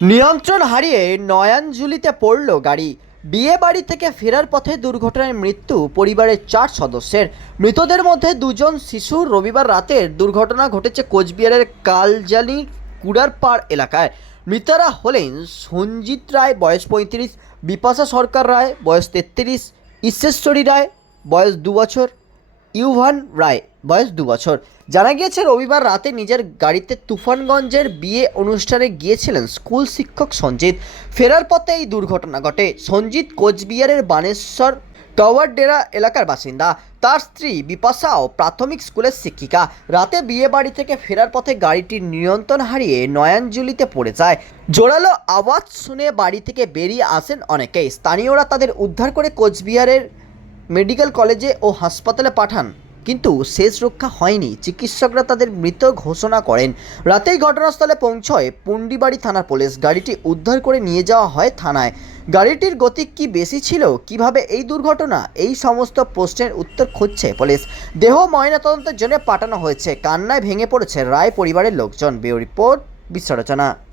নিয়ন্ত্রণ হারিয়ে নয়াঞ্জুলিতে পড়ল গাড়ি। বিয়ে বাড়ি থেকে ফেরার পথে দুর্ঘটনায় মৃত্যু পরিবারের চার সদস্যের। মৃতদের মধ্যে দুজন শিশু রবিবার রাতের দুর্ঘটনা ঘটেছে কোচবিহারের কালজানি কুড়ারপাড় এলাকায়। মৃতরা হলেন সঞ্জিত রায়, বয়স পঁয়ত্রিশ, বিপাশা সরকার রায়, বয়স তেত্রিশ ঈশ্বরেশ্বরী রায়, বয়স দু বছর ইউভান রায়, বয়স দু বছর। জানা গিয়েছে, রবিবার রাতে নিজের গাড়িতে তুফানগঞ্জের বিয়ে অনুষ্ঠানে গিয়েছিলেন স্কুল শিক্ষক সঞ্জিত। ফেরার পথে এই দুর্ঘটনা ঘটে। সঞ্জিত কোচবিহারের বানেশ্বর টাওয়ার ডেরা এলাকার বাসিন্দা। তার স্ত্রী বিপাশাও প্রাথমিক স্কুলের শিক্ষিকা। রাতে বিয়ে বাড়ি থেকে ফেরার পথে গাড়িটির নিয়ন্ত্রণ হারিয়ে নয়াঞ্জলিতে পড়ে যায়। জোরালো আওয়াজ শুনে বাড়ি থেকে বেরিয়ে আসেন অনেকেই। স্থানীয়রা তাদের উদ্ধার করে কোচবিহারের মেডিকেল কলেজে ও হাসপাতালে পাঠান, কিন্তু শেষ রক্ষা হয়নি। চিকিৎসকরা তাদের মৃত ঘোষণা করেন। রাতেই ঘটনাস্থলে পৌঁছয় পুন্ডিবাড়ি থানার পুলিশ। গাড়িটি উদ্ধার করে নিয়ে যাওয়া হয় থানায়। গাড়িটির গতি কি বেশি ছিল? কীভাবে এই দুর্ঘটনা? এই সমস্ত প্রশ্নের উত্তর খুঁজছে পুলিশ। দেহ ময়নাতদন্তের জন্য পাঠানো হয়েছে। কান্নায় ভেঙে পড়েছে রায় পরিবারের লোকজন। বিও রিপোর্ট বিশ্ব রচনা